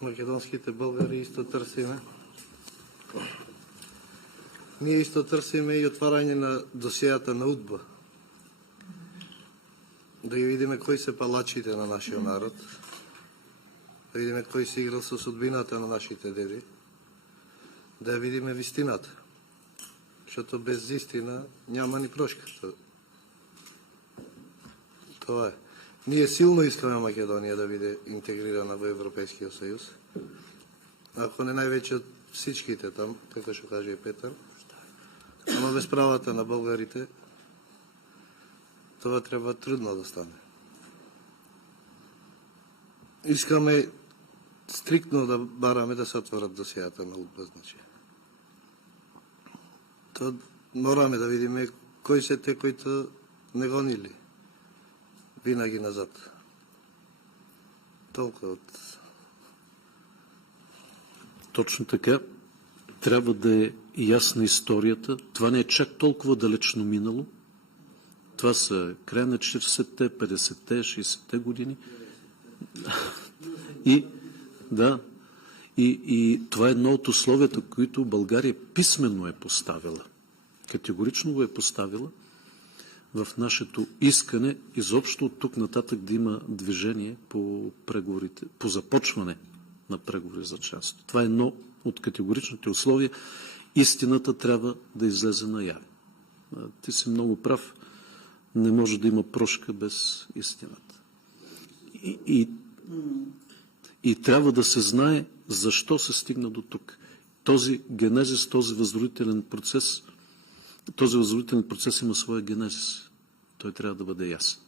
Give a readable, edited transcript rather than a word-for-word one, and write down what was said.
Македонските българи исто търсиме. Ние исто търсиме и отварање на досијата на УДБА. Да ги видиме кои се палачите на нашиот народ, да видиме кои се играл со судбината на нашите деди, да ја видиме вистината. Защото без истина няма ни прошка. Това е. Ние силно искаме Македонија да биде интегрирана во Европейскиот сојуз. Ако не највеќе од всичките там, како што каже и Петар, ама без правата на българите, това треба трудно да стане. Искаме стриктно да бараме да се отворат досијата на УДБА, значи. То мораме да видиме кои се те кои не гонили винаги назад. Толкова от... Точно така. Трябва да е ясна историята. Това не е чак толкова далечно минало. Това са края на 40-те, 50-те, 60-те години. И това е едно от условията, които България писменно е поставила. Категорично го е поставила в нашето искане изобщо от тук нататък да има движение по преговорите, по започване на преговори за членство. Това е едно от категоричните условия. Истината трябва да излезе наяве. Ти си много прав. Не може да има прошка без истината. И трябва да се знае защо се стигна до тук. Този генезис, този възродителен процес има своя генезис. Той трябва да бъде ясен.